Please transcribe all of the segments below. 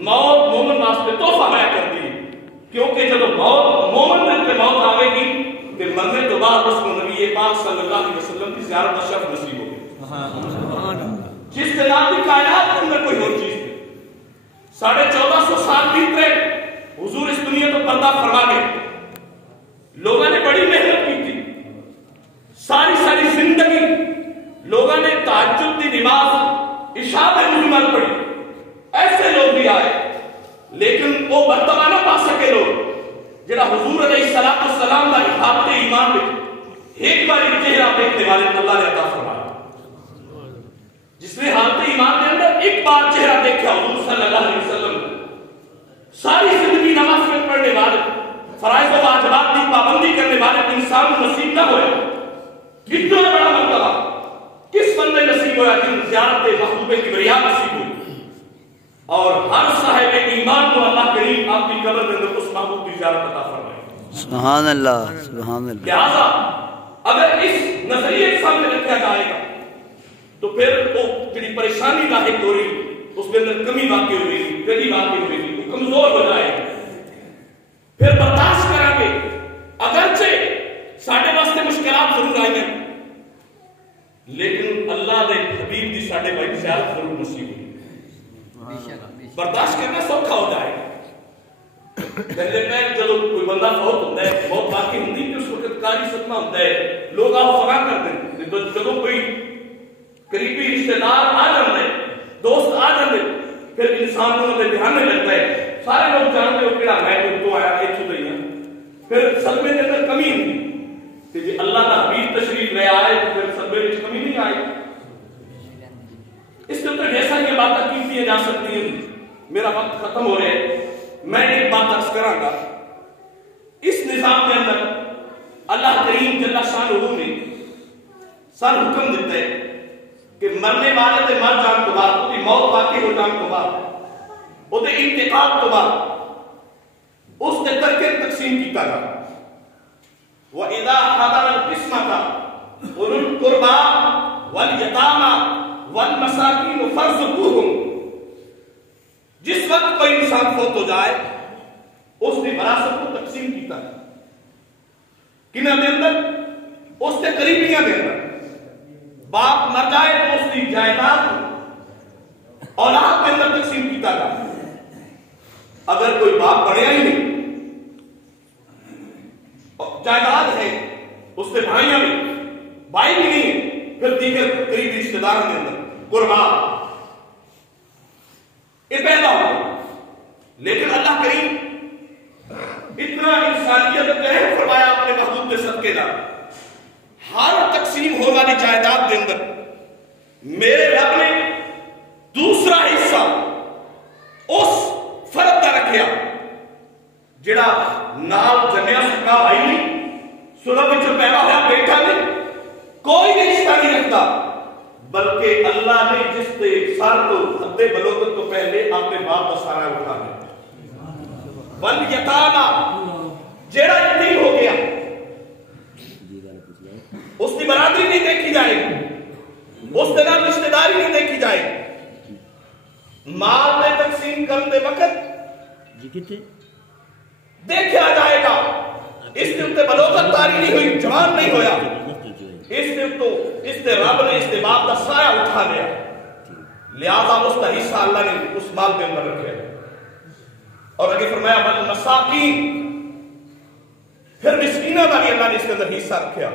موت مومن واسطے تحفہ میں کر دی، کیونکہ جب موت مومن دل پہ موت آئے گی پھر مرنے تو بعد اس کو نبی پاک صلی اللہ علیہ وسلم کی زیارت کا شرف نصیب ہو گئی، جس کے نام کی کائنات کے اندر کوئی اور چیز نہیں۔ 1450 سال بیت گئے، حضور اس دنیا تو پردہ فرما گئے، لوگوں نے بڑی محنت کی تھی، ساری زندگی لوگوں نے تہجد کی نماز عشاء میں نماز پڑھی، ایسے لوگ بھی آئے، لیکن وہ مرتبہ نہ پا سکے لوگ جنہاں حضور علیہ السلام کا احاطہ ایمان میں ایک بار چہرہ دیکھنے والے اللہ نے عطا فرمایا، جس نے حالت ایمان کے اندر ایک بار چہرہ دیکھا حضور صلی اللہ علیہ وسلم، ساری زندگی نماز میں پڑھنے والے، فرائض و واجبات کی پابندی کرنے والے انسان نصیب نہ ہوئے، کتنا بڑا مرتبہ کس بندے نصیب ہوا جن زیارت محبوب کبریا نصیب ہوئی، اور ہر صاحب ایمان کو اللہ کریم آپ کی قبر کے اندر اس محبوب کی زیارت عطا فرمائے۔ سبحان اللہ، سبحان اللہ۔ لہذا اگر اس نظریے کے سامنے رکھا جائے گا تو پھر وہ جڑی پریشانی لاحق ہو رہی اس کے اندر کمی واقع ہوئی، گڑی واقع ہوئی، وہ کمزور ہو جائے گا، پھر برداشت کریں گے، اگرچہ ساڑھے واسطے مشکلات ضرور آئی ہیں، لیکن اللہ دے حبیب دی ساڑھے بھائی زیارت ضرور نصیب ہوئی، برداشت کرنا سوکھا ہو جائے گا۔ پہلے پہلے جب کوئی بندہ فوت ہوتا ہے، بہت باقی ہوتی کہ اس وقت کاری صدمہ ہوتا ہے، لوگ آپ فرا کر دیں، جب کوئی قریبی رشتہ دار آ جاتے دوست آ جاتے پھر انسان کو انہیں دھیان میں لگتا ہے، سارے لوگ جانتے ہو کہڑا میں تو آیا ایک چھو دئی پھر صدمے کے اندر کمی نہیں کہ جی اللہ کا حبیب تشریف لے آئے تو پھر صدمے میں کمی نہیں آئی۔ اس کے اندر جیسا یہ باتیں کی جا سکتی ہیں، میرا وقت ختم ہو رہا ہے، میں ایک بات عرض کراں گا، اس نظام کے اندر اللہ کریم جل شانہ نے سر حکم دیتا ہے کہ مرنے والے تے مر جان تو بعد اس کی موت واقع ہو جان تو بعد اس کے انتقال تو بعد اس نے ترکے تقسیم کیتا گا، وَإِذَا حَضَرَ الْقِسْمَةَ أُولُو الْقُرْبَىٰ وَالْيَتَامَىٰ وَالْمَسَاكِينُ فَارْزُقُوهُمْ، جس وقت کوئی انسان فوت ہو جائے اس نے وراثت کو تقسیم کیتا ہے، کنہ دے اندر اس کے قریبیاں دے اندر، باپ مر جائے تو اس کی جائیداد اولاد کے اندر تقسیم کیتا گا، اگر کوئی باپ بڑھیا ہی نہیں جائیداد ہے اس کے بھائیاں بھی بھائی بھی نہیں ہے پھر دیگر قریبی رشتہ داروں کے اندر قربا یہ پیدا ہو، لیکن اللہ کریم اتنا انسانیت قہر فرمایا اپنے محبوب کے صدقے دا، ہر تقسیم ہونے والی جائیداد کے اندر میرے رب نے دوسرا حصہ اس فرد کا رکھیا جڑا نال جنیا سکا بھائی نہیں، سلب جو پیدا ہوا بیٹا نہیں، کوئی بھی رشتہ نہیں رکھتا، بلکہ اللہ نے جس سے سر تو حد بلوغت تو پہلے اپنے باپ کا سارا اٹھا دیا، والیتاما جیڑا یتیم ہو گیا اس کی برادری نہیں دیکھی جائے گی، اس کے نام رشتہ داری نہیں دیکھی جائے گی، مال میں تقسیم کرنے وقت دیکھا جائے گا اس کے اوپر بلوغت تاری نہیں ہوئی، جوان نہیں ہویا، اس نے رب نے اس کے باپ کا سایہ اٹھا لیا، لہذا اس کا حصہ اللہ نے اس مال کے اندر رکھا، اور آگے فرمایا والمساکین، پھر مسکینہ کا بھی اللہ نے اس کے اندر حصہ رکھا۔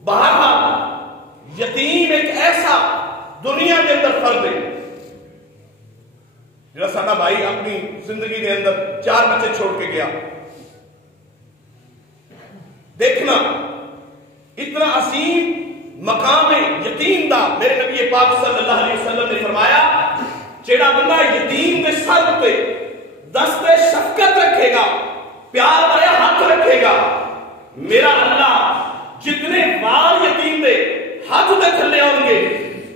بہرحال یتیم ایک ایسا دنیا کے اندر فرد ہے جڑا ساڈا بھائی اپنی زندگی کے اندر 4 بچے چھوڑ کے گیا، دیکھنا اتنا عظیم مقام یتیم دا، میرے نبی پاک صلی اللہ علیہ وسلم نے فرمایا جیڑا بندہ یتیم کے سر پہ دست شفقت رکھے گا، پیار بھرا ہاتھ رکھے گا، میرا اللہ جتنے مال یتیم دے ہاتھ دے تھلے ہوں گے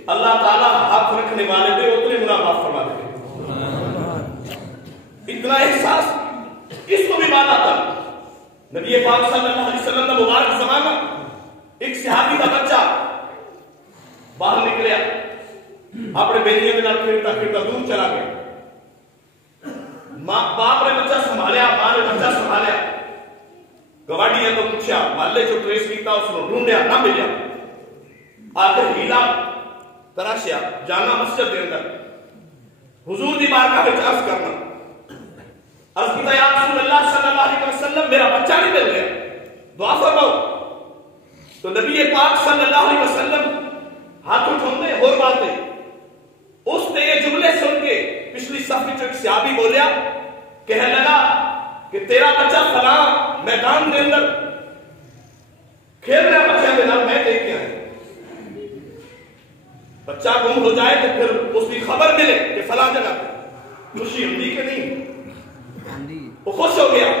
اللہ تعالیٰ ہاتھ رکھنے والے دے اتنے گناہ معاف فرما دے گا۔ اتنا احساس اس کو بھی بالا تھا، نبی پاک صلی اللہ علیہ وسلم کا مبارک زمانہ، ایک صحابی کا بچہ باہر نکلیا، اپنے بیلیوں کے نال کھیلتا کھیلتا دور چلا گیا، باپ نے بچہ سنبھالیا، ماں نے بچہ سنبھالیا، گواڈی تو پوچھا، محلے چ ٹریس کیتا، اس کو ڈھونڈیا نہ ملیا، آخر ہیلا تراشیا، جانا مسجد کے اندر حضور دی بارگاہ وچ عرض کرنا، عرض کیتا یا رسول اللہ صلی اللہ علیہ وسلم میرا بچہ نہیں مل رہا، دعا فرماؤ۔ تو نبی پاک صلی اللہ علیہ وسلم ہاتھ اٹھاندے اور باتیں، اس نے یہ جملے سن کے پچھلی صف وچ ایک صحابی بولیا، کہنے لگا کہ تیرا بچہ فلاں میدان کے اندر کھیل رہا، بچہ کے نام میں دیکھ کے آیا، بچہ گم ہو جائے تو پھر اس کی خبر ملے کہ فلاں جگہ خوشی ہوتی کہ نہیں، وہ خوش ہو گیا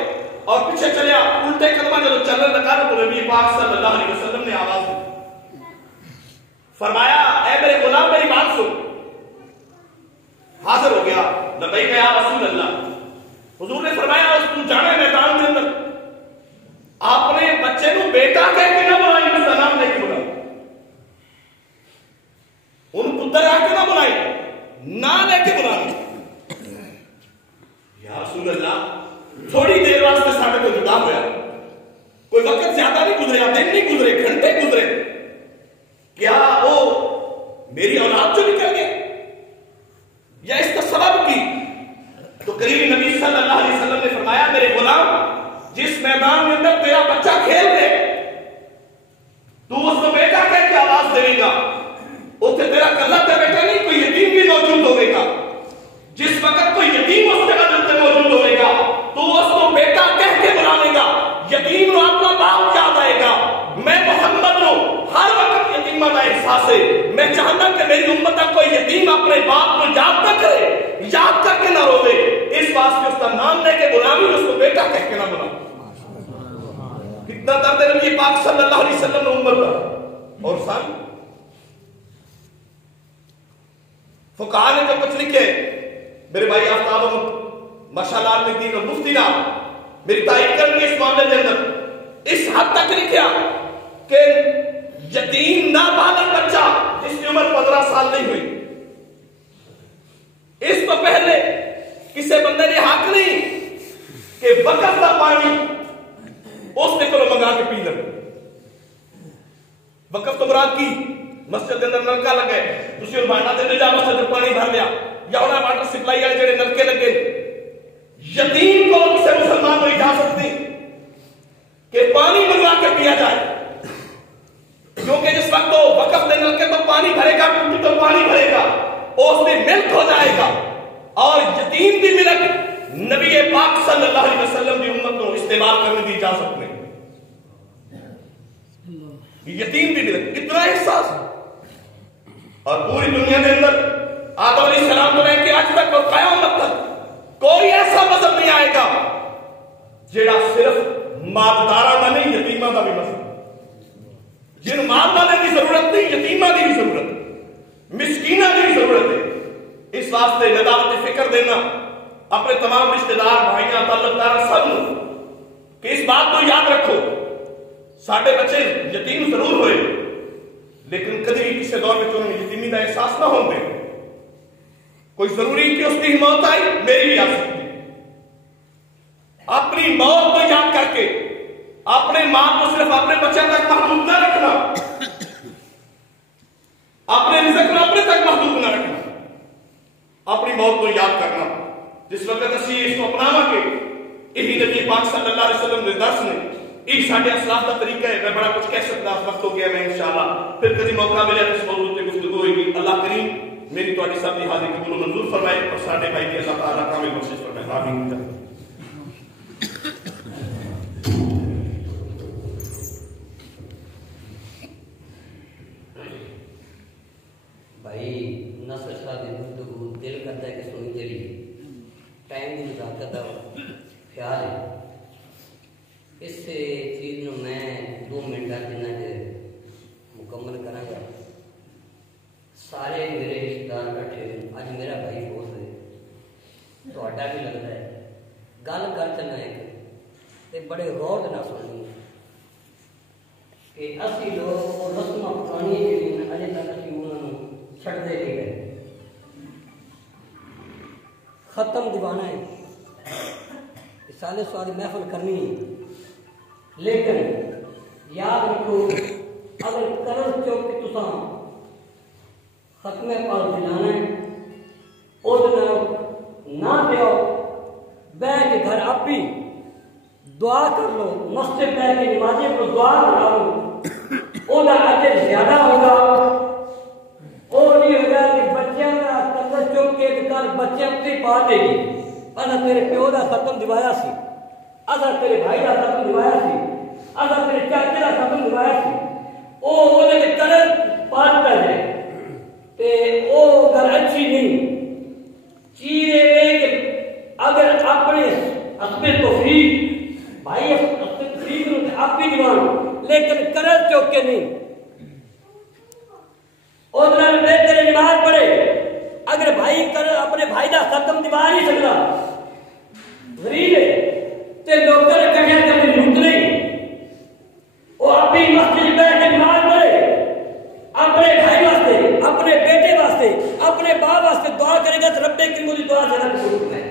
اور پیچھے چلیا، الٹے قدمہ جب چلنے لگا تو نبی پاک صلی اللہ علیہ وسلم نے آواز دی، فرمایا اے میرے غلام میری بات سن، حاضر ہو گیا، لبیک یا رسول اللہ۔ حضور نے فرمایا اس تو جانے میدان کے اندر اپنے بچے نو بیٹا کہہ کے نہ بلائی، اس کا نام لے کے بلائی، ان پتر آ کے نہ بلائی، نہ لے کے بلائی۔ یا رسول اللہ تھوڑی دیر واسطے ساڈے کو جدا ہوا، کوئی وقت زیادہ نہیں گزرے، دن نہیں گزرے، گھنٹے گزرے، کیا وہ میری اولاد جو نکل گئے یا اس کا سبب کی؟ تو کریم نبی صلی اللہ علیہ وسلم نے فرمایا میرے غلام جس میدان میں اندر تیرا بچہ کھیل رہے تو اس کو بیٹا کہہ کے آواز دے گا، اتنے تیرا کلہ کا بیٹا نہیں، کوئی یتیم بھی موجود ہوئے گا، جس وقت کوئی یتیم اس جگہ جلتے موجود ہوئے گا تو اس کو بیٹا کہہ کے بلانے گا، یتیم نو اپنا باپ یاد آئے گا۔ میں محمد نو ہر وقت یتیمہ کا احساس ہے، میں چاہتا کہ میری امت کا کوئی یتیم اپنے باپ کو یاد نہ کرے، یاد کر کے نہ روے، اس واسطے اس کا نام لے کے بلاوی، اس کو بیٹا کہہ کے نہ بلا۔ کتنا درد ہے نبی پاک صلی اللہ علیہ وسلم نے امت کا۔ اور سن فقہاء نے جو کچھ لکھے، میرے بھائی آفتاب ماشاءاللہ نے دین اور مفتی نہ میری تائید کرنی اس معاملے کے اندر، اس حد تک لکھا کہ یتیم نابالغ بچہ جس کی عمر 15 سال نہیں ہوئی، اس کو پہلے کسی بندے نے حق نہیں کہ وقت کا پانی اس نے کو منگا کے پی لے۔ وقت تو مراد کی مسجد کے اندر نلکا لگے، دوسری بانڈا دے جا مسجد میں پانی بھر لیا، یا انہیں واٹر سپلائی والے جڑے نلکے لگے۔ یتیم کو کسی مسلمان کو اجازت نہیں کہ پانی منگا کے پیا جائے، کیونکہ جس وقت وہ وقف دے نلکے تو پانی بھرے گا، ٹوٹی تو پانی بھرے گا، اس میں ملک ہو جائے گا، اور یتیم بھی ملک نبی پاک صلی اللہ علیہ وسلم کی امت کو استعمال کرنے کی اجازت نہیں۔ یتیم بھی ملک اتنا احساس، اور پوری دنیا کے اندر آدم علیہ السلام کو لے کے آج تک اور قیامت تک کوئی ایسا مذہب نہیں آئے گا جڑا صرف مالدارہ کا نہیں یتیمہ کا بھی مذہب، جن مال والے کی ضرورت نہیں یتیمہ کی بھی ضرورت، مسکینہ کی بھی ضرورت ہے۔ اس واسطے ندامت فکر دینا اپنے تمام رشتہ دار بھائیاں تعلق دار سب کہ اس بات کو یاد رکھو، ساڈے بچے یتیم ضرور ہوئے لیکن کدی بھی کسی دور میں انہوں نے یتیمی کا احساس نہ ہوں گے۔ کوئی ضروری کہ اس کی موت آئی، میری بھی آ سکتی، اپنی موت کو یاد کر کے اپنے ماں کو صرف اپنے بچے تک محدود نہ رکھنا، اپنے رزق کو اپنے تک محدود نہ رکھنا، اپنی موت کو یاد کرنا۔ جس وقت اسی اس کو اپناوا کے یہی نبی پاک صلی اللہ علیہ وسلم کے درس نے یہ ساڈے اسلاف کا طریقہ ہے۔ میں بڑا کچھ کہہ سکتا، وقت ہو گیا، میں انشاءاللہ پھر کبھی موقع ملے اس موضوع پہ گفتگو ہوئے گی۔ اللہ کریم میری تواڈی سب دی حاضری قبول و منظور فرمائے اور ساڈے بھائی کی اللہ تعالیٰ کامل بخشش فرمائے، آمین۔ بھائی نصر صاحب کی گفتگو دل کرتا ہے کہ سنی چلی، ٹائم کی نزاکت کا خیال ہے، اس چیز نو میں 2 منٹ جنہ کے مکمل کرا گا۔ سارے میرے رشتے دار بیٹھے اج میرا بھائی بہت ہے، تو بھی لگتا ہے گل کر چلنا ہے بڑے غور نہ سننی کہ اسی لوگ رسم پرانی اجے تک اسی انہوں چھڑتے نہیں گئے، ختم دیوانہ ہے سالے سواری محفل کرنی لیکن یاد رکھو اگر کرل چوک کے تساں ختم پاس دلانا ہے نہ دیو بہ کے گھر اب بھی دعا کر لو مسجد بہ کے نمازی کو دعا کرا لو وہ اجر زیادہ ہوگا اور نہیں ہوگا کہ بچیاں کا کرل چوک کے کر بچے اپنی پا دے گی اصا تیرے پیو کا ختم دوایا سی اصا تیرے بھائی کا ختم دوایا سی اصا تیرے چاچے کا ختم دوایا سی وہ کرل پاٹ پہ جائے تے او گھر اچھی نہیں چیز ہے کہ اگر اپنے حسب توفیق بھائی حسب توفیق رو تے آپ بھی دیوان لیکن کرل چوک کے نہیں ادھر بہتر نماز پڑھے اگر بھائی اپنے بھائی کا ختم دوا نہیں سکتا غریب ہے تے لوکر کہنے کرنے لوٹ نہیں وہ اپنی مسجد بیٹھ کے نماز پڑھے اپنے بھائی واسطے اپنے بیٹے واسطے اپنے باپ واسطے دعا کرے گا تو رب کریم دی دعا زیادہ قبول ہے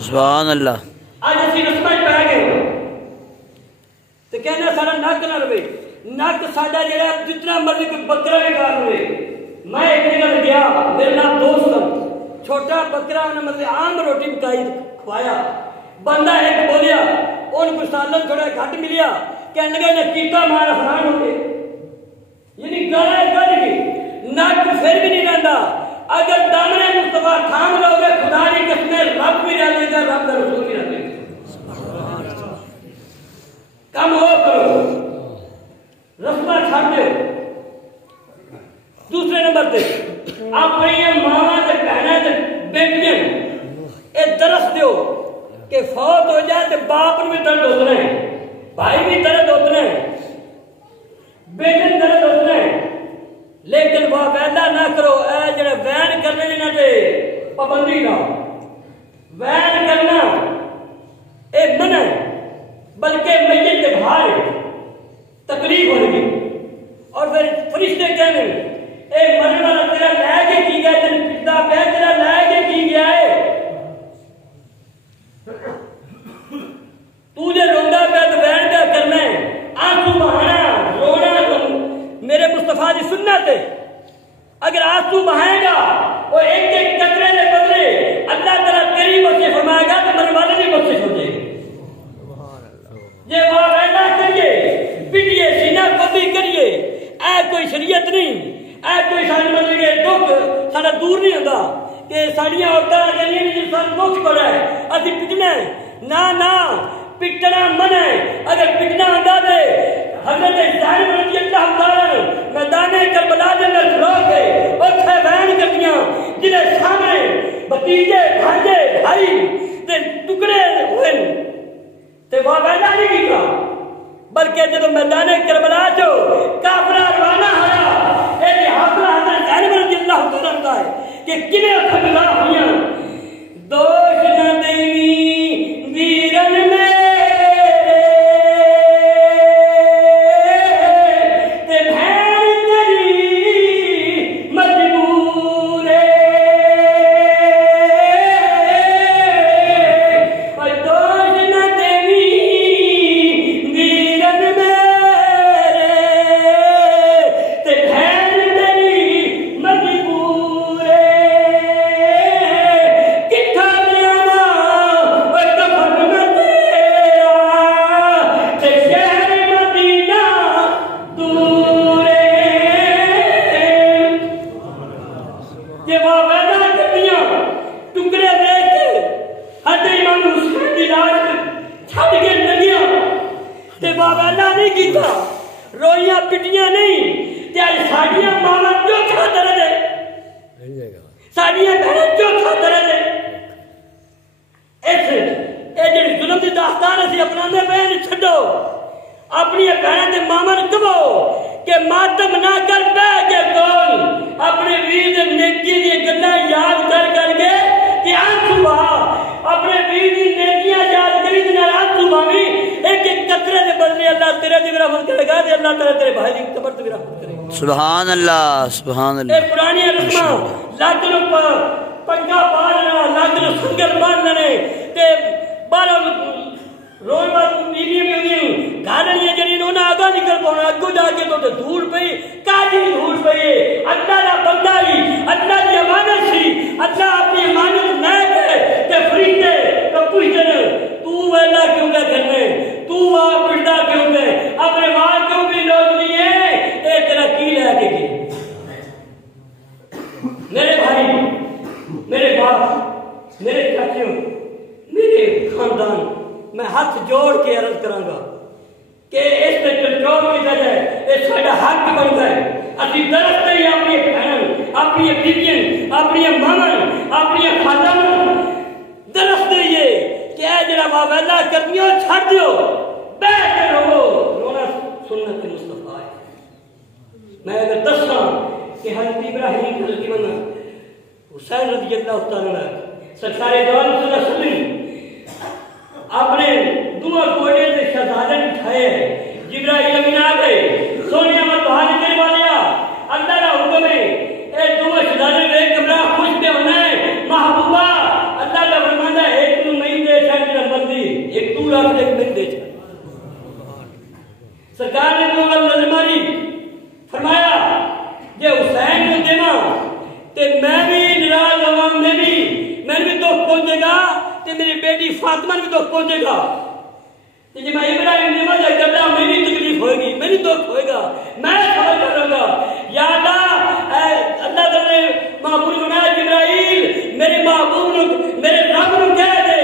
سبحان اللہ آج اسی رسمیں پہ گئے تو کہنا سارا نک نہ رہے نک ساڈا جڑا جتنا مرضی کوئی بکرا بھی گال ہوئے میں ایک جگہ گیا میرے نام دوست چھوٹا بکرا انہیں مطلب عام روٹی پکائی کھوایا بندہ ایک بولیا ان کو سالن تھوڑا گھٹ ملیا کہنے لگا نہ کیتا مارا فران ہو گئے یعنی گالا کر گئی نک پھر بھی نہیں رہتا اگر دامنے مصطفیٰ تھام لو گے خدا کی قسم رب بھی رہ لے گا رب کا رسول بھی رہ لے گا کم ہو کرو رسمہ چھاڑ دے دوسرے نمبر پہ اپنی ماما تے بہنا تے بیٹیاں اے درس دیو کہ فوت ہو جائے تے باپ بھی درد ہوتے ہیں بھائی بھی درد ہوتے ہیں بیٹے درد ہوتے ہیں لیکن وہ وعدہ نہ کرو اے جڑے وین کرنے نہ تے پابندی نہ وین کرنا اے منع بلکہ میت کے بھائی تکلیف ہوگی اور پھر فرشتے کہنے اے مرنے والا تیرا لے کے کی گیا تین پتا پہ تیرا لے کے کی گیا ہے تو جو روندہ پہ تو وین پہ کرنا ہے آنسو بہانا رونا تم میرے مصطفیٰ دی سنت ہے اگر آنسو بہائے گا وہ ایک ایک قطرے نے بدلے اللہ تعالیٰ تیری بخشش فرمائے گا تو مرنے والے بھی بخشش ہو جائے گی یہ وہ وعدہ کریے پیٹیے سینہ کبھی کریے اے کوئی شریعت نہیں اے کوئی ساری مطلب دکھ سارا دور نہیں ہوتا کہ ساڑیاں عورتیں کہنی جس سال دکھ پڑا ہے اسی پٹنا ہے نہ پٹنا من ہے اگر پٹنا ہوتا دے حضرت ظاہر رضی اللہ تعالیٰ میدان کربلا کے اندر کھلو کے اوتھے بیان کردیاں جنہیں سامنے بھتیجے بھانجے بھائی تے ٹکڑے ہوئے تے وہ وعدہ نہیں کیتا بلکہ جب میدان کربلا جو کافرہ روانہ ہوا اے حافظ حضرت ظاہر رضی اللہ تعالیٰ ہوتا ہے کہ کنے خبلا ہویاں دوش نہ دیوی ویرن میں روئیاں پٹیاں نہیں ساڑیاں ماما جو کھاتا رہے ساڑیاں بہنیں جو کھاتا رہے ایسے جڑی ظلم دی داستان اسی اپنا دے بہن چھڈو اپنی بہن دے ماما نے کہو کہ ماتم نہ کر بہ کے کول اپنے ویر دے نیکی دی گلاں یاد کر کے کہ آنسو بہا اپنے ویر دی نیکیاں یاد کری تے نال آنسو بہاویں ایک ایک قطرے دے بدلے اللہ تیرے دی رحمت کرے گا تے اللہ تعالی تیرے بھائی دی قبر تے رحمت کرے گا سبحان اللہ سبحان اللہ اے پرانی رسماں لاکھ پنگا پالنا لاکھ سنگل ماننے تے باپ میرے چاچوں میرے خاندان میں ہاتھ جوڑ کے عرض کروں گا کہ اس میں چلچوڑ کی جائے یہ ساڈا حق بنتا ہے اسی درست ہی اپنی بہن اپنی بیٹیاں اپنی مامن اپنی خاندان درست یہ کہ اے جڑا واویلا کرنیو چھڑ دیو بیٹھ کے رو رونا سنت مصطفیٰ ہے میں اگر دساں کہ حضرت ابراہیم حضرت بنا حسین رضی اللہ تعالیٰ عنہ سرکار دو عالم صلی اللہ علیہ وسلم اپنے دعا کوڑے سے شہزادے اٹھائے جبرائیل امین آ گئے سونیا مت بہانی کرنے والے اللہ کا حکم ہے اے دعا شہزادے ایک کمرہ خوش پہ ہونا ہے محبوبہ اللہ کا فرمانا ہے ایک تو نہیں دے چھا جنہ بندی ایک تو رکھ ایک نہیں دے چھا سرکار نے تو اللہ نظمانی فرمایا یہ حسین کو دینا تے میں بھی نراز عوام میں بھی دکھ پہنچے گا تے میری بیٹی فاطمہ بھی دکھ پہنچے گا تے جب میں ابراہیم نے مجھے کرتا میری تکلیف ہوئے گی میری دکھ ہوئے گا میں خبر کروں گا یا اللہ تعالی معبود بنایا جبرائیل میرے محبوب نے میرے رب نے کہہ دے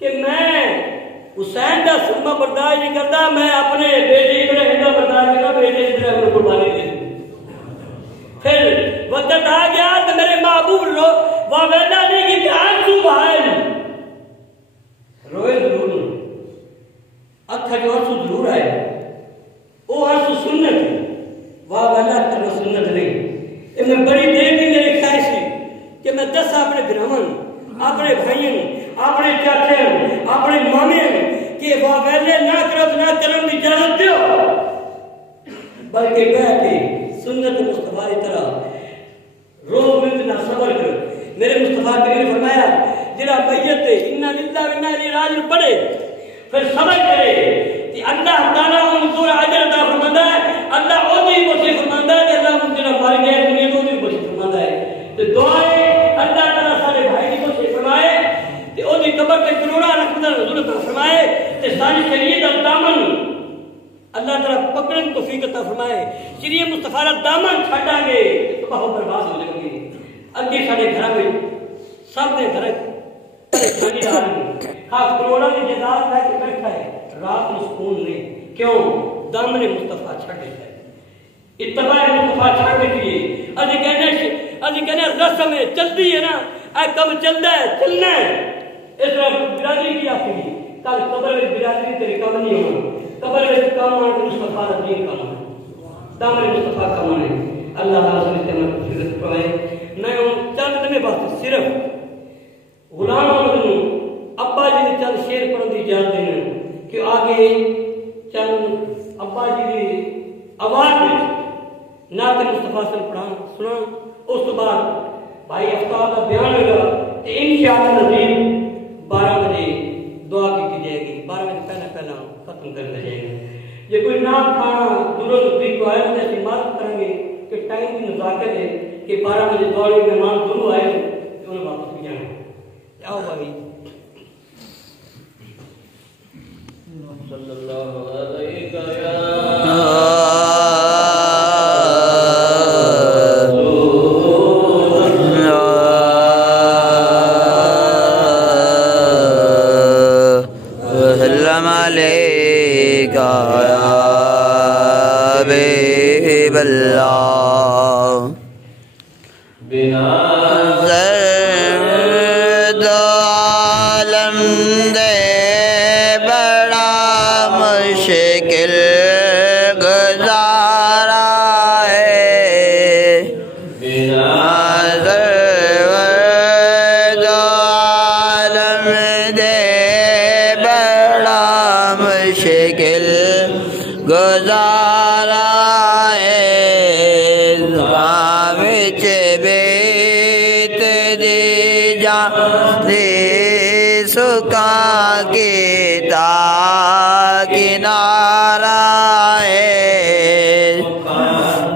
کہ میں حسین کا سلمہ برداشت نہیں کرتا میں اپنے بیٹے ابراہیم کا برداشت کرتا بیٹے ابراہیم کو قربانی دے پھر وقت آ گیا تو میرے محبوب واویلا نہیں کی کہ آنسو بہائے روئے ضرور اکھا جو آنسو ضرور آئے وہ آنسو سنت واویلا کرنا سنت نہیں میں بڑی دیر بھی میرے خواہش ہے کہ میں دس اپنے برہمن اپنے بھائیوں اپنے چاچے اپنے مامے کہ واویلے نہ کرو نہ کرو کی اجازت دیو بلکہ بیٹھ کے سنت مصطفیٰ کی طرح روز منت نہ صبر کرو میرے مصطفیٰ کریم نے فرمایا جڑا میت ہے انا للہ و انا الیہ راجعون پڑھے پھر صبر کرے کہ اللہ تعالیٰ ان کو اجر عطا فرماتا ہے اللہ اوہی بخشے فرماتا ہے اللہ ان جڑا مر گیا دنیا کو بھی بخشے فرماتا ہے تو دعائیں اللہ تعالیٰ سارے بھائی کی بخشے فرمائے تے اوہی قبر تے کروڑا رحمت رسول عطا فرمائے تے ساری شریعت دا دامن اللہ تعالیٰ پکڑن توفیق عطا فرمائے شریعت مصطفیٰ دا دامن چھڈاں گے تو بہت برباد ہو جائیں گے اگے سارے گھر میں سب نے گھر پریشانی آ رہی خاص کروڑا کی جائیداد لے کے بیٹھا ہے رات میں سکون نہیں کیوں دامن مصطفیٰ چھڈ دیتا ہے اتباع مصطفیٰ چھڈ دیتی ہے اجی کہنے رسم ہے چلتی ہے نا اے کم چلتا ہے چلنا ہے اس طرح برادری کی آتی ہے کل قبر میں برادری تیری کم نہیں ہونا قبر میں کام آنے کے مصطفیٰ کا دین کام آنے دامن مصطفیٰ کام آنے اللہ تعالیٰ سے استعمال فرصت پڑھائے میں ان چند دنے بات صرف غلام احمد ابا جی نے چند شعر پڑھنے کی اجازت دینا کہ آگے چند ابا جی کی آواز میں نعت مصطفیٰ سے پڑھا سنا اس کے بعد بھائی افطار کا بیان ہوگا کہ انشاءاللہ نظیر 12 بجے دعا کی جائے گی 12 بجے پہلا ختم کر دیا جائے گا یہ کوئی نعت کھانا درود کو آئے تو ایسی بات کریں گے کہ ٹائم کی نزاکت ہے کہ 12 بجے دوڑے مہمان ضرور آئے تو انہیں واپس بھی جانا آؤ بھائی صلی اللہ علیہ وسلم علیکہ یا حبیب اللہ بنا زرد عالم دے بڑا مشکل گزارا ہے بنا زرد عالم دے بڑا مشکل گزارا سکا کے تا کنارا ہے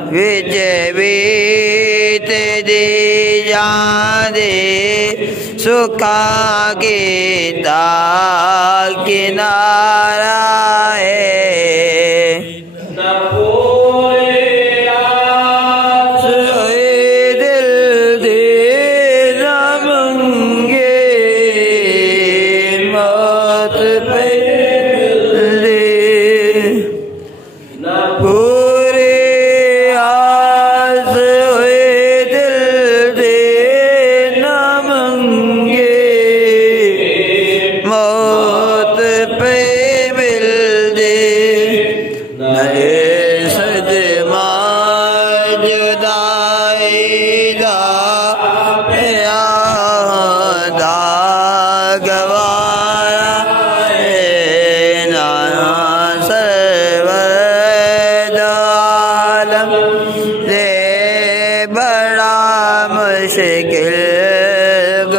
وچ بیت دی جان دے سکا کے تا کنارا ہے دل دے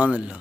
سبحان اللہ.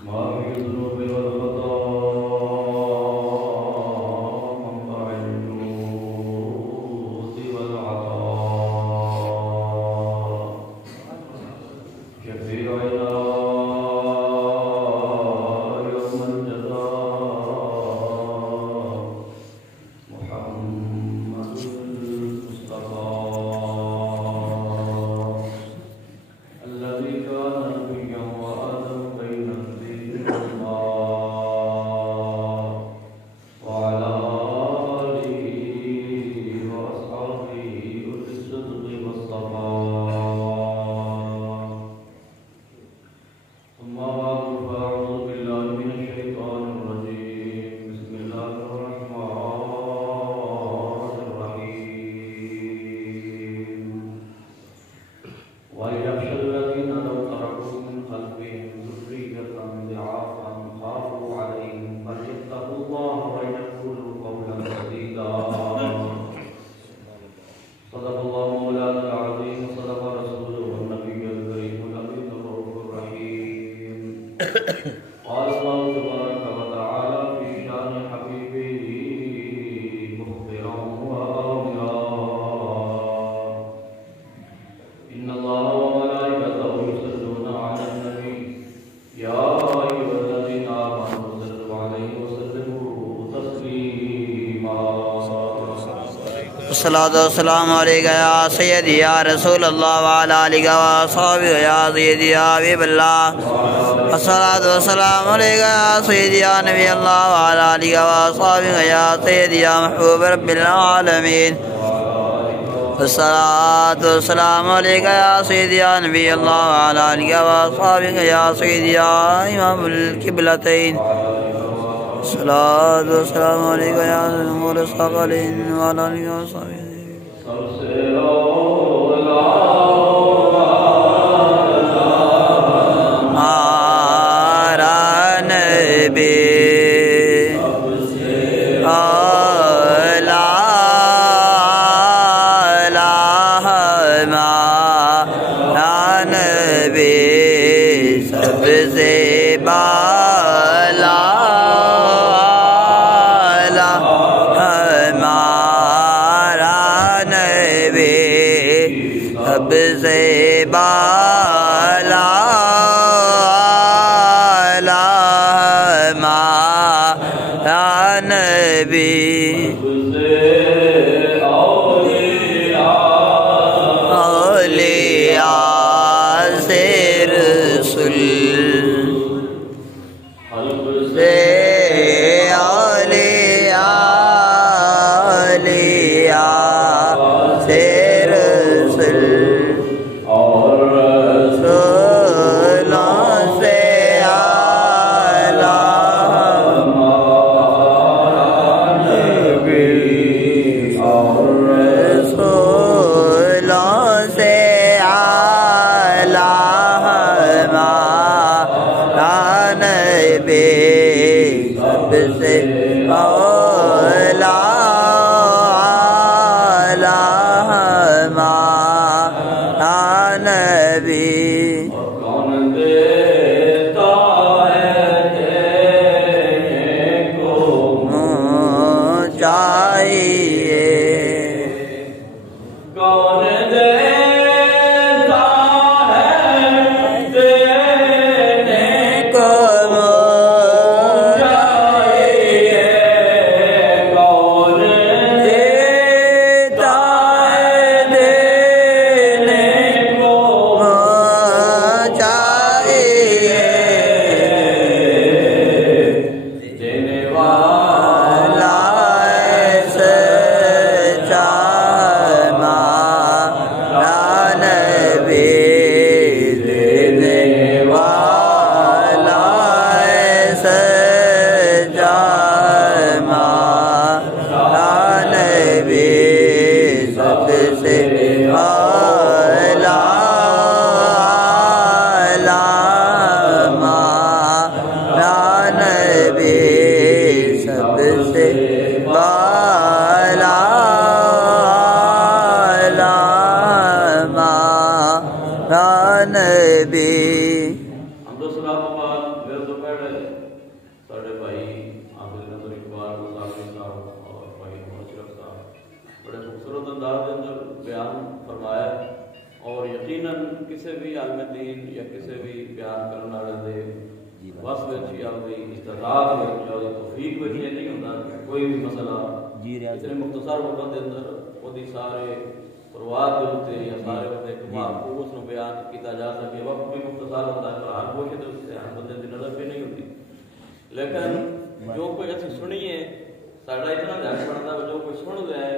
الصلاۃ والسلام علیک یا سیدی یا رسول اللہ وعلی آلہ وصحبہ یا سیدی یا حبیب اللہ. الصلاۃ والسلام علیک یا سیدی یا نبی اللہ وعلی آلہ وصحبہ یا سیدی یا محبوب رب العالمین. الصلاۃ والسلام علیک یا سیدی یا نبی اللہ وعلی آلہ وصحبہ یا سیدی یا امام القبلتین. الصلاۃ والسلام علیک یا نور الثقلین وعلی آلہ وصحبہ. اور بیان فرمایا اور یقیناً کسی بھی عالم دین یا کسی بھی بیان کرنے والے دے بس وچ یا دی استطاعت وچ یا توفیق وچ یہ نہیں ہوتا کوئی بھی مسئلہ اتنے مختصر وقت کے اندر وہ سارے پرواد کے اتنے یا سارے وہ محفوظ نو بیان کیا جا سکے. وقت بھی مختصر ہوتا ہے قرآن کو سے ہر بندے کی نظر بھی نہیں ہوتی لیکن جو کوئی اچھی سنیے ساڈا اتنا دھیان بنتا ہے جو کوئی سن لیا ہے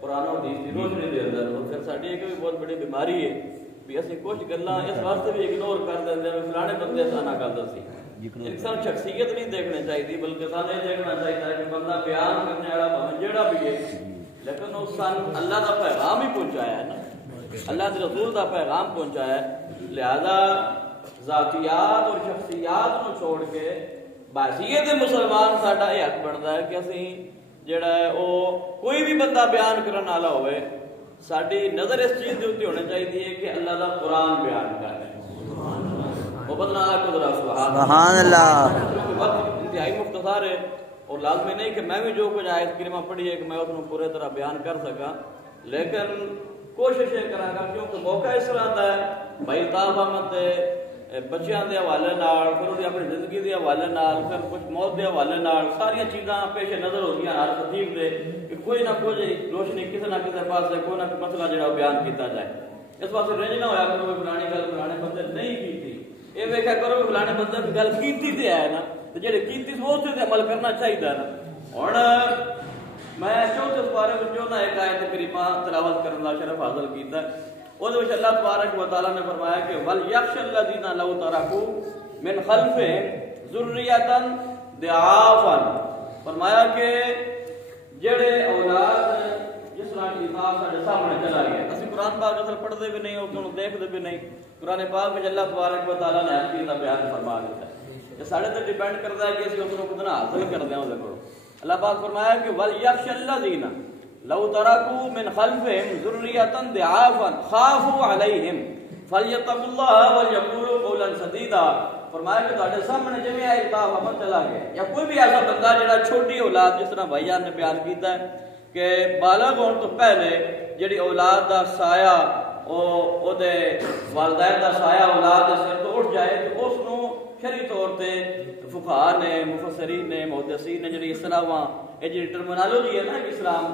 قرآن و حدیث کی روشنی کے اندر اور پھر ساری ایک بھی بہت بڑی بیماری ہے بھی اسی کچھ گلاں اس واسطے بھی اگنور کر دیں فلانے بندے ایسا کرتا سی. انسان شخصیت نہیں دیکھنی چاہیے بلکہ سارے دیکھنا چاہیے کہ بندہ بیان کرنے والا بھاویں جیڑا بھی ہے لیکن اس سان اللہ کا پیغام ہی پہنچایا ہے نا, اللہ کے رسول کا پیغام پہنچایا ہے. لہذا ذاتیات اور شخصیات کو چھوڑ کے بحثیت مسلمان ساڈا یہ حق بنتا ہے کہ اسی جڑا ہے وہ کوئی بھی بندہ بیان کرنے والا ہوئے ساری نظر اس چیز کے اتنے ہونا چاہیے کہ اللہ کا قرآن بیان کر رہے سبحان اللہ. وقت انتہائی مختصر ہے اور لازمی نہیں کہ میں بھی جو کچھ آیت کریمہ پڑھی ہے کہ میں اس کو پورے طرح بیان کر سکا لیکن کوششیں کرا گا کیونکہ موقع اس طرح ہے بھائی طالب احمد بچیاں دے حوالے نال پھر وہ اپنی زندگی دے حوالے نال پھر کچھ موت دے حوالے نال ساری چیزاں پیش نظر ہوتی ہیں ہر خطیب دے کہ کوئی نہ کوئی روشنی کسی نہ کسی پاس سے کوئی نہ کوئی مسئلہ جڑا بیان کیتا جائے. اس واسطے رنج نہ ہویا کرو فلانی گل فلانے بندے نہیں کیتی یہ ویکھا کرو کہ فلانے بندے کی گل کیتی تے ہے نا تے جڑے کیتی اس تے عمل کرنا چاہیے نا. ہن میں چوتھے پارے وچ جو ایک آیت کریمہ تلاوت کرن دا شرف حاصل کیتا اس وچ اللہ تبارک و تعالی نے فرمایا کہ وَلْيَخْشَ الَّذِينَ لَوْ تَرَكُوا مِنْ خَلْفِهِمْ ذُرِّيَّةً ضِعَافًا. فرمایا کہ جڑے اولاد جس طرح کی کتاب سارے سامنے چلا گیا اسی قرآن پاک اصل پڑھتے بھی نہیں اور دیکھتے بھی نہیں. قرآن پاک میں اللہ تبارک و تعالیٰ نے ہر چیز کا بیان فرما دیتا ہے. یہ سارے تے ڈیپینڈ کرتا ہے کہ اسی اس کو کتنا حاصل کرتے ہیں. اس کو اللہ پاک فرمایا کہ وَلْيَخْشَ الَّذِينَ لَوْ تَرَكُوا مِنْ خَلْفِهِمْ ذُرِّيَّةً ضِعَافًا خَافُوا عَلَيْهِمْ فَلْيَتَّقُوا اللَّهَ وَلْيَقُولُوا قَوْلًا سَدِيدًا. فرمایا کہ تہاڈے سامنے جویں ہے الطاف عمل چلا گیا یا کوئی بھی ایسا بندہ جڑا چھوٹی اولاد جس طرح بھائی جان نے بیان کیتا ہے کہ بالغ ہونے تو پہلے جڑی اولاد دا سایہ او دے والدین دا سایہ اولاد دے سر تو اٹھ جائے تو اس نو شرعی طور تے فقہاء نے مفسرین نے محدثین نے جڑی اصطلاحاں اے جڑی ٹرمینالوجی ہے نا اسلام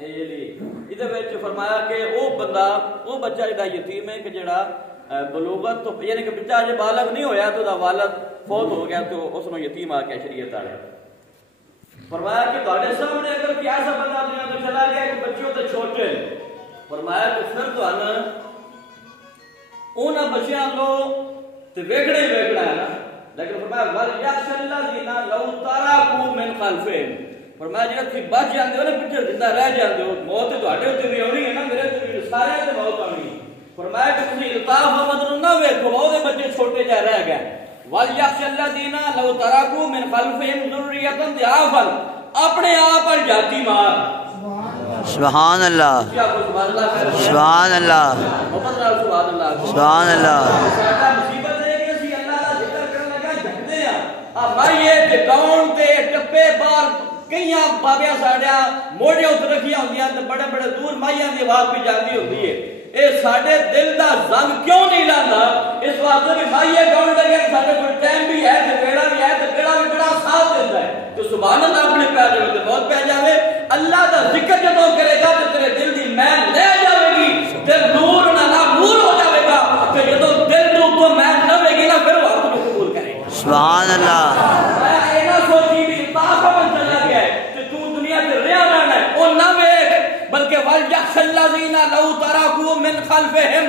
یہ وچ فرمایا کہ او بندہ او بچہ جڑا یتیم ہے کہ جڑا بلوغت تو یعنی کہ بچہ جب بالغ نہیں ہویا تو دا والد فوت ہو گیا تو اس نو یتیم آ کے شریعت آ رہا. فرمایا کہ تہاڈے سامنے اگر کوئی ایسا بندہ دنیا تو چلا گیا کہ بچوں تے چھوٹے فرمایا کہ پھر تو انہاں بچیاں لو تے ویکھنا ہی ویکھنا ہے نا. لیکن فرمایا وَلْيَخْشَ الَّذِينَ لَوْ تَرَكُوا مِنْ خَلْفِهِمْ. فرمایا جڑا تھی بچ جاندے ہو نا پیچھے زندہ رہ جاندے ہو موت تہاڈے اوتے بھی آنی ہے نا میرے تے بھی سارے تے موت آنی. فرمایا کہ تسی الطاف احمد نہ ویکھو او دے بچے چھوٹے جا رہ گئے. وَلْيَخْشَ الَّذِينَ لَوْ تَرَكُوا مِنْ خَلْفِهِمْ ذُرِّيَّةً ضِعَافًا. اپنے آپ پر جاتی مار. سبحان اللہ سبحان اللہ سبحان اللہ. مصیبت ہے کہ اسی اللہ دا ذکر کرن لگا جھکدے ہاں مائیے تے کون تے ٹپے بار کئیاں بابیاں ساڈیاں موڑے اتر رکھیاں ہوندیاں تے بڑے بڑے دور مائیاں دی آواز پہ جاندی ہوندی ہے. اے ساڈے دل دا زنگ کیوں نہیں لاندا اس واسطے بھی مائیے کون لگے کہ ساڈے کول ٹائم بھی ہے تے بیڑا بھی ہے تے بیڑا بھی بڑا ساتھ دیندا ہے. تو سبحان اللہ اپنے پہ جاوے تے بہت پہ جاوے اللہ دا ذکر جدوں کرے گا تے تیرے دل دی محن لے جاوے گی تے نور نہ نور ہو جاوے گا تے جدوں دل تو تو محن نہ ہوے گی نا پھر وہ اپنے قبول کرے گا. سبحان اللہ. اے نہ سوچی بھی طاقت بن چلا گیا ہے تے تو دنیا تے رہیا رہنا ہے او نہ ویکھ بلکہ وَلْيَخْشَ الَّذِينَ لَوْ تَرَكُوا مِنْ خَلْفِهِمْ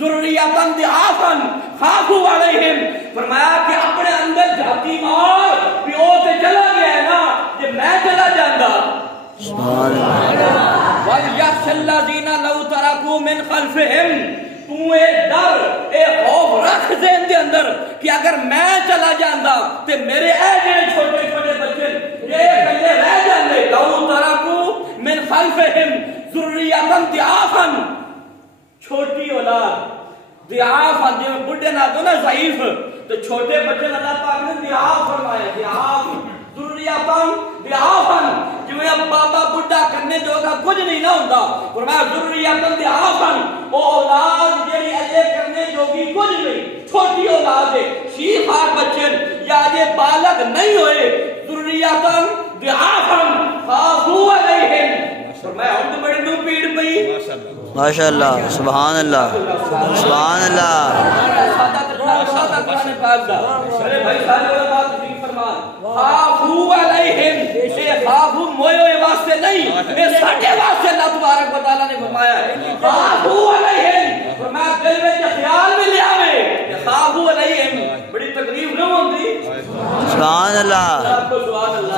ذُرِّيَّةً ضِعَافًا خَافُوا عَلَيْهِمْ. فرمایا کہ اپنے اندر جھاتی مار بھی او تے چلا گیا ہے نا کہ میں چلا جاندا. سبحان اللہ. وَلْيَخْشَ الَّذِينَ لَوْ تَرَكُوا مِنْ خَلْفِهِمْ. تو اے ڈر اے خوف رکھ ذہن دے اندر کہ اگر میں چلا جاندا تے میرے اے جڑے چھوٹے چھوٹے بچے یہ کلے رہ جاندے. لَوْ تَرَكُوا مِنْ خَلْفِهِمْ ذُرِّيَّةً ضِعَافًا. چھوٹی اولاد ضعاف جو بڈھے نہ تو نا ضعیف تو چھوٹے بچے اللہ پاک نے ضعاف فرمایا. ضعاف ذریاتن ضعافن جو اب بابا بڈھا کرنے جو کا کچھ نہیں نہ ہوتا فرمایا ذریاتن ضعاف چھوٹی اولاد ہے شیخار بچن یا یہ بالغ نہیں ہوئے ذریاتن ضعافن خافوا علیہم فرمایا ہم تو بڑی نو پیڑ پئی ماشاءاللہ سبحان اللہ سبحان اللہ سادہ قرآن پاک دا میرے بھائی سارے علماء تشریف فرمان خافوا علیہم یہ خافو موئے ہوئے واسطے نہیں یہ ساڑھے واسطے اللہ تبارک و تعالیٰ نے فرمایا ہے خافوا علیہم فرمایا دل میں یہ خیال میں لے آوے کہ خافوا علیہم بڑی تکلیف نہ ہوتی سبحان اللہ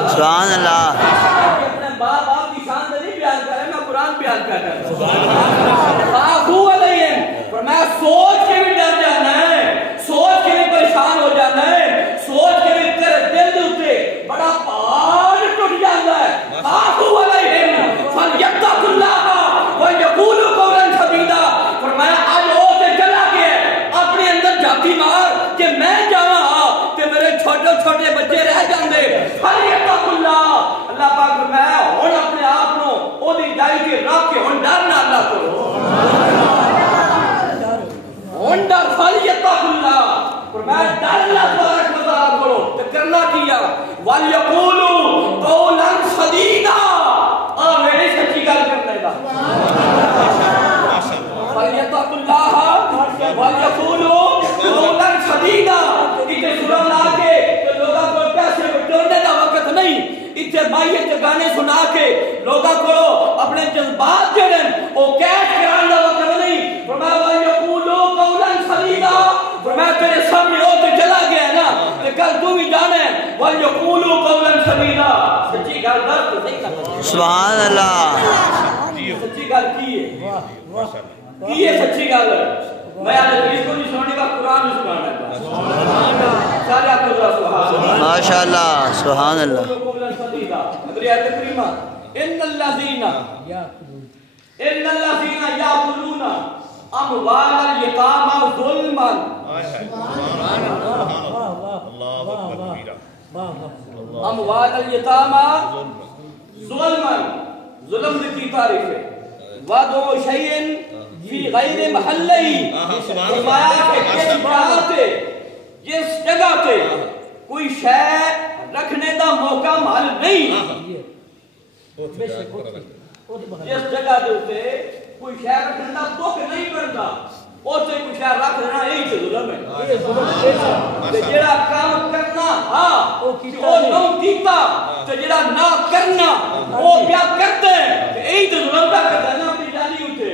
سبحان اللہ اپنے باپ آپ کی شان سے نہیں بیان کر رہے میں قرآن بیان کر رہا ہوں خافوا علیہم فرمایا سوچ کے بھی ڈر جانا ہے سوچ کے بھی پریشان ہو جانا ہے سوچ کے بھی تیرے دل دوتے بڑا پہاڑ ٹوٹ جاتا ہے خافوا علیہم فلیتقوا اللہ ویقولوا قولا سدیدا فرمایا آج وہ سے چلا گیا اپنے اندر جاتی مار کہ میں جاواں تے میرے چھوٹے چھوٹے بچے رہ جاندے فلیتقوا اللہ اللہ پاک فرمایا ہن اپنے آپ نو او دی دائی کے رکھ کے ہن ڈرنا اللہ کو ہن ڈر فلیتقوا اللہ فرمایا ڈر اللہ تبارک و تعالیٰ کرو تے کرنا کیا وَلْيَقُولُوا قَوْلًا سَدِيدًا میرے سچی گل کرنے دا فَلْيَتَّقُوا اللَّهَ وَلْيَقُولُوا قَوْلًا سَدِيدًا اتنے سنا لا کے تو لوگاں کو پیسے بٹورنے دا وقت نہیں اتنے مائیے کے گانے سنا کے لوگاں کو اپنے جذبات جڑن او کیش کران دا وقت نہیں فرمایا وَلْيَقُولُوا قَوْلًا سَدِيدًا فرمایا تیرے سامنے ہو تو چلا گیا نا کہ کل تو بھی جانا ہے وَلْيَقُولُوا قَوْلًا سَدِيدًا سچی گل در تو نہیں کرتا سبحان اللہ سچی گل کی ہے سچی گل میں آج حدیث کو نہیں سنانے کا قرآن نہیں سنانا ہے سارے آپ کو ذرا سبحان اللہ ماشاءاللہ سبحان اللہ قولا سدیدا اگر آیت کریمہ ان الذین یاکلون اموال الیتامی ظلما اموال الیتامی ظلما ظلم کی تعریف ہے وَدُعُ شَيْءٍ فی غیر محلہی فرمایا کہ جس جگہ پہ کوئی شے رکھنے دا موقع محل نہیں جس جگہ پہ کوئی شے رکھنے دا دکھ نہیں کرتا اسے کوئی شے رکھ لینا یہی تو ظلم ہے جڑا کام کرنا ہاں وہ نہ دیتا تو جڑا نہ کرنا وہ کیا کرتے ہیں یہی تو ظلم کا کرتا ہے نا اپنی جانی اٹھے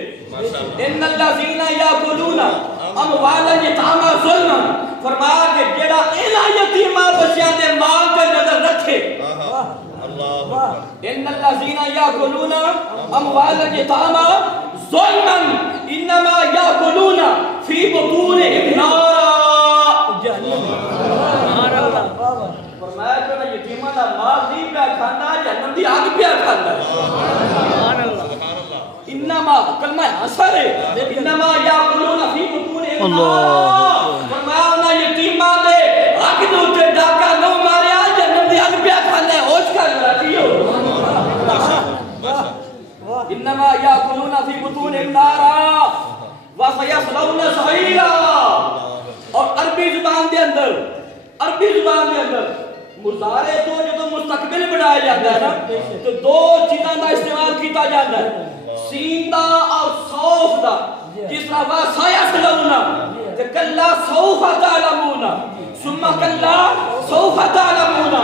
ان الذین یاکلون اموال الیتامی ظلما فرمایا کہ جڑا انہاں یتیماں بچیاں دے مال تے نظر رکھے ان الذین یاکلون اموال الیتامی ظلما انما یاکلون فی بطونہم نارا فرمایا کہ یتیماں دا مال نہیں پیا کھانا جہنم دی آگ پیا کھانا انما کلمہ اثر ہے انما یاکلون فی بطونہم نارا فرمایا انہاں یتیماں دے آگ دے اوتے ڈاکا نہ ماریا جہنم دی آگ پیا کھانا ہوش کر رکھیو انما یاکلون فی بطونہم نارا وسیصلون سعیرا اور عربی زبان دے اندر مضارع تو جو مستقبل بنایا جاتا ہے نا تو دو چیزاں کا استعمال کیتا جاتا ہے سین دا اور سوف دا جس طرح وسیصلون تے کلا سوف تعلمون ثم کلا سوف تعلمون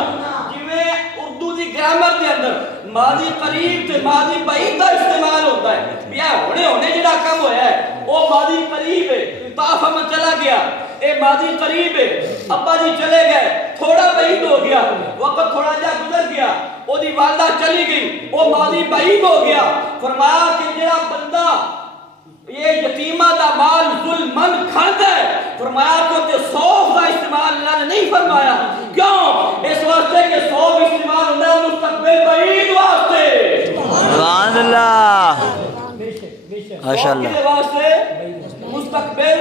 جویں اردو دی گرامر دے اندر ماضی قریب تے ماضی بعید کا استعمال ہوتا ہے بیا ہونے جڑا کام ہویا ہے وہ ماضی قریب ہے طاف میں چلا گیا اے ماضی قریب ہے ابا جی چلے گئے تھوڑا بعید ہو گیا وقت تھوڑا جا گزر گیا او دی والدہ چلی گئی وہ ماضی بعید ہو گیا فرمایا کہ جڑا بندہ یہ یتیمہ دا مال ظلمن کھاندا ہے فرمایا کہ تے سوف دا استعمال اللہ نے نہیں فرمایا کیوں اس واسطے کہ سوف استعمال ہوتا ہے مستقبل بعید واسطے سبحان اللہ ماشاءاللہ مستقبل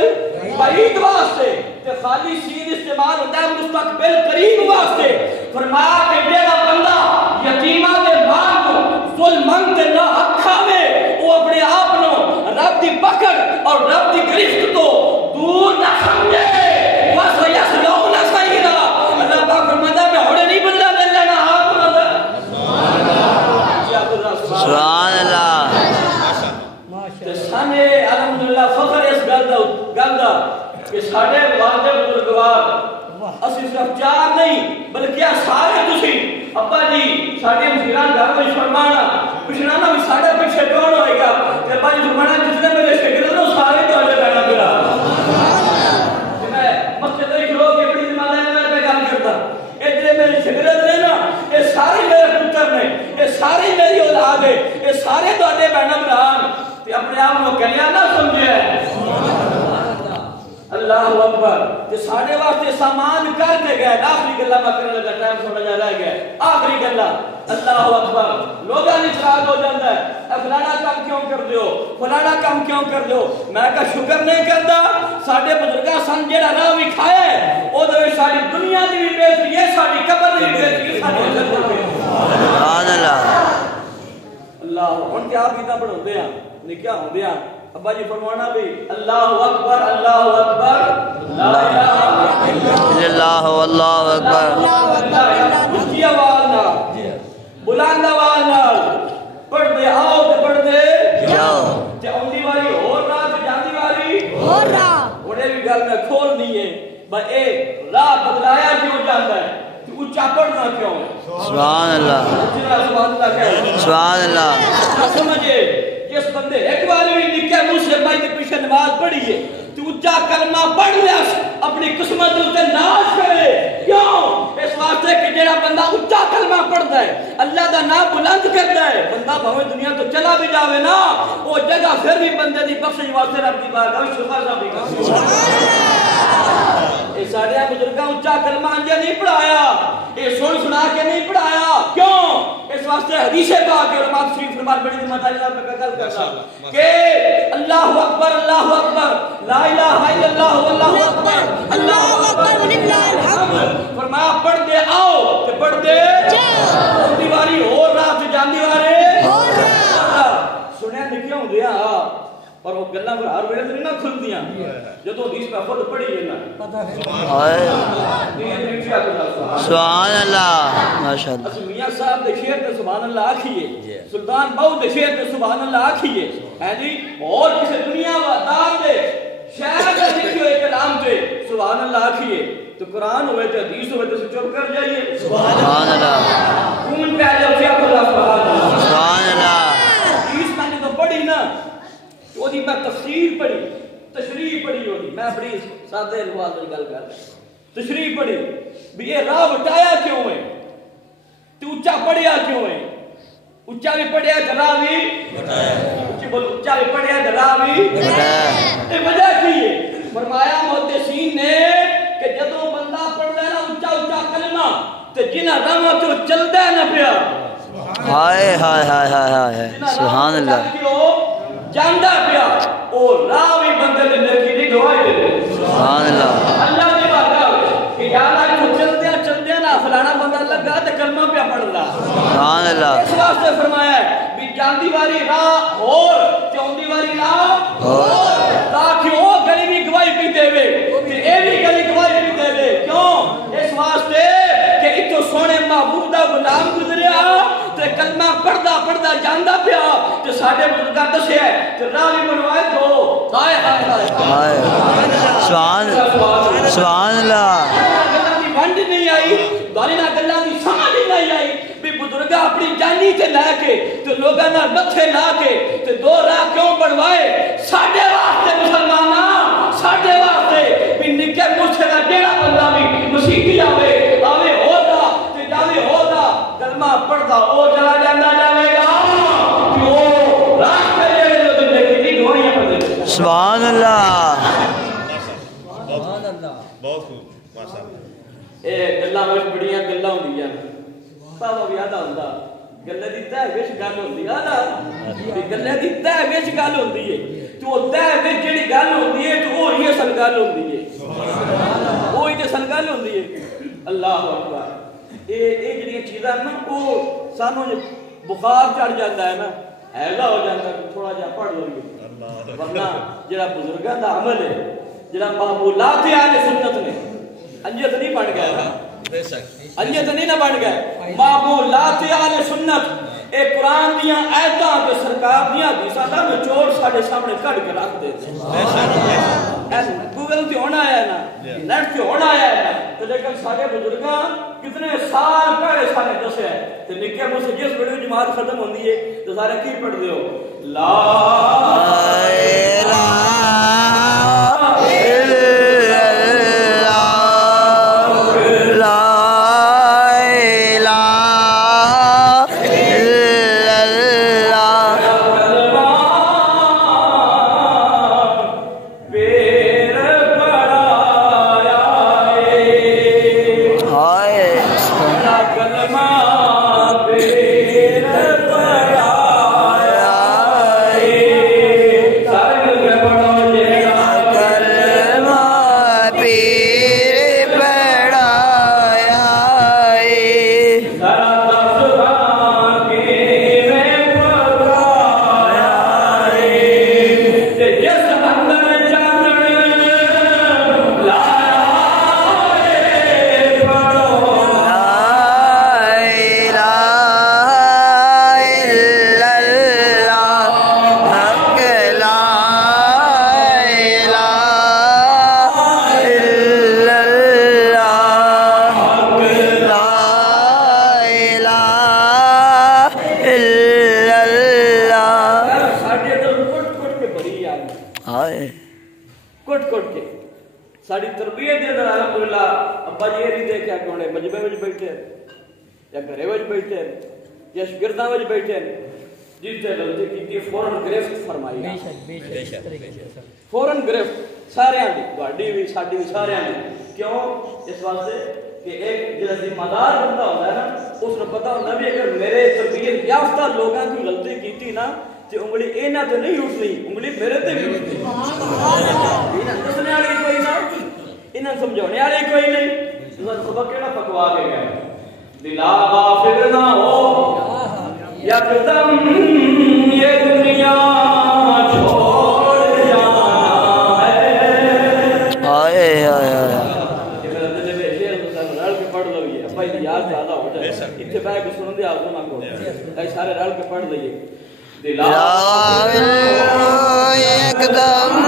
بعید واسطے تے خالی سین استعمال ہوتا ہے مستقبل قریب واسطے فرمایا کہ جڑا بندہ یتیمہ دے مال کو ظلمن تے نہ کھاوے وہ اپنے آپ نو رب دی پکڑ اور رب دی گرفت تو دور نہ سمجھے الحمدللہ فخر اس گل دا کہ ساڈے والد بزرگوار اسی صرف 4 نہیں بلکہ سارے تسی ابا جی ساڈے مشیران گھر میں فرمانا پچھڑانا بھی ساڈے پیچھے کون ہوئے گا کہ ابا جی فرمانا جس نے میرے شاگرد نو سارے تو اجے بیٹھا میرا میں مسجد وچ کھلو کے بڑی زمانہ میں گل کرتا اے جڑے میرے شاگرد نے نا اے سارے میرے پتر نے اے سارے میری اولاد ہے اے سارے تواڈے بہن بران تے اپنے آپ نو کہیا نہ سمجھے اللہ اکبر تے ساڈے واسطے سامان کر کے گئے آخری گلا میں کرنے لگا ٹائم تھوڑا جا رہ گیا آخری گلا اللہ اکبر لوگاں نے اعتراض ہو جاندا ہے فلانا کام کیوں کر دیو فلانا کام کیوں کر دیو میں کہا شکر نہیں کردا ساڈے بزرگاں سن جڑا راہ بھی کھایا ہے او دے ساری دنیا دی بھی بےزتی ہے ساری قبر دی بھی بےزتی ہے ساڈے جنت دی سبحان اللہ اللہ ہن کیا کیتا پڑھاندے ہیں نکاح ہوندے ہیں ابا جی فرمانا بھی اللہ اکبر لا الہ الا اللہ واللہ اکبر اونچی آواز نال بلند آواز نال پڑھ دے آؤ تے پڑھ دے جاؤ تے اوندی واری ہور راہ تے جاندی واری ہور راہ اوڑے بھی گل میں کھول دی ہے بھائی اے راہ بدلایا کیوں جاندا ہے تو اونچا پڑھنا کیوں ہے سبحان اللہ سبحان اللہ کہے سبحان اللہ سمجھے جس بندے ایک بار بھی نکے منہ سے بھائی کے پیچھے نماز پڑھی ہے تو اونچا کلمہ پڑھ لیا اپنی قسمت تے ناز کرے کیوں اس واسطے کہ جڑا بندہ اونچا کلمہ پڑھدا ہے اللہ دا نام بلند کردا ہے بندہ بھاوے دنیا تو چلا بھی جاوے نا وہ جگہ پھر بھی بندے دی بخشش واسطے رب دی بارگاہ وچ شکر دا بھی اے ساڈے بزرگاں اونچا کلمہ انجے نہیں پڑھایا اے سنا کے نہیں پڑھایا کیوں اس واسطے حدیث پاک علماء شریف فرمان بڑی متعلق میں گل کرتا کہ اللہ اکبر لا الہ الا اللہ واللہ اکبر اللہ اکبر وللہ الحمد فرمایا پڑھ دے آؤ تے پڑھ دے جاؤ دیواری اور راہ تے جاندی وارے اور راہ سنیا نکیاں ہوندیاں اور وہ گلاں پر ہر ویلے نہیں نہ کھلدیاں جدوں حدیث پہ خود پڑھی ہے نا سبحان اللہ ماشاءاللہ اس میاں صاحب دے شعر تے سبحان اللہ آکھیے سلطان بہو دے شعر تے سبحان اللہ آکھیے ہے جی اور کسی دنیا دار دے شعر دے لکھے ہوئے کلام تے سبحان اللہ آکھیے تو قرآن ہوئے تے حدیث ہوئے تے چپ کر جائیے سبحان اللہ کون پہ جب سے اللہ سبحان اللہ حدیث میں نے تو پڑھی نا وہ دی میں تفسیر پڑھی تشریح پڑھی ہوئی میں بڑی سادے الفاظ میں گل کر تشریح پڑھی بھی یہ راہ بٹایا کیوں ہے تو اونچا پڑھیا کیوں ہے اونچا بھی پڑھیا تے راہ بھی بٹایا اونچی بول اونچا بھی پڑھیا تے راہ بھی بٹایا یہ وجہ کی ہے فرمایا محدثین نے کہ جدوں بندہ پڑھدا ہے نا اونچا اونچا کلمہ تے جنہاں راہاں تو چلدا نہ پیا ہائے ہائے ہائے ہائے سبحان اللہ جاندا پیا او راہ بھی بندے دے نیکی دی گواہی دے سبحان اللہ اللہ دی بارگاہ کہ یا اللہ تو چلدے نا فلانا بندہ لگا تے کلمہ پیا پڑھدا سبحان اللہ اس واسطے فرمایا ہے بھی جاندی واری راہ اور تے اوندی واری راہ اور تاکہ او گلی بھی گواہی پی دے تے اے بھی گلی گواہی پی دے کیوں اس واسطے کہ اتو سونے محبوب دا غلام گزریا تے کلمہ پڑھدا جاندا پیا تے ساڈے بزرگاں دسیا تے راہ بھی بنوائے تو ہائے ہائے ہائے سبحان اللہ گلاں دی ونڈ نہیں آئی داری نہ گلاں دی سمجھ نہیں آئی بھی بزرگاں اپنی جانی تے لے کے تے لوگاں نال متھے لا کے تے دو راہ کیوں بنوائے ساڈے واسطے مسلماناں ساڈے واسطے بھی نکے مجھے دا جیڑا بندہ بھی مسیحی آوے ہودا تے جاوے ہودا کلمہ پڑھدا او چلا جاندا جاوے گا کہ او راہ تے جڑے لوگ نیکی دی گواہیاں پڑھدے سبحان اللہ سبحان اللہ بہت خوب ماشاءاللہ اے گلاں وچ بڑیاں گلاں ہوندیاں پاوا بھی آدا ہوندا گلے دی تہ وچ گل ہوندی آدا گلے دی تہ وچ گل ہوندی ہے تو تہ وچ جڑی گل ہوندی ہے تو او ہی اصل گل ہوندی ہے سبحان اللہ او ہی تے اصل گل ہوندی ہے اللہ اکبر اے جڑی چیزاں نا او سانو بخار چڑھ جاندا ہے نا ہیلا ہو جاندا ہے تھوڑا جہا پڑھ لو ورنہ جڑا بزرگاں دا عمل ہے جڑا معمولات اہل سنت نے انجت نہیں بن گیا نا انجت نہیں نہ بن گیا معمولات اہل سنت اے قرآن دیاں آیتاں تے سرکار دیاں حدیثاں دا نچوڑ ساڈے سامنے کڈ کے رکھ دے گوگل تے ہونا آیا ہے نا نیٹ تے ہونا آیا ہے نا تو لیکن سارے بزرگاں کتنے سال پہلے سارے دسے ہے تے نکے مجھ سے جس بڑی جماعت ختم ہوندی ہے تو سارے کی پڑھ دیو لا ساری تربیت دے اندر الحمدللہ ابا جی نہیں دیکھا کہ انہیں مجمع وچ بیٹھے یا گھرے وچ بیٹھے یا شاگرداں وچ بیٹھے جتنے غلطی کیتی فوراً گرفت فرمائی فوراً گرفت سارے دی تہاڈی بھی ساڈی بھی سارے دی کیوں اس واسطے کہ ایک جڑا ذمہ دار بندہ ہوتا ہے نا اس کو پتہ ہوتا بھی اگر میرے تربیت یافتہ لوگاں کوئی غلطی کیتی نا تے انگلی انہاں تے نہیں اٹھنی انگلی میرے تے بھی اٹھنی انہاں دسنے والی کوئی نہ انہاں سمجھانے والی کوئی نہیں سبق کیڑا پکوا کے گئے دلا غافل نہ ہو یکدم یہ دنیا چھوڑ جانا ہے آئے آئے آئے رل کے پڑھ لو یہ ابا یہ یاد زیادہ ہو جائے اتنے بہ کے سن دے آپ نہ کو سارے رل کے پڑھ لئیے دلا ایک دم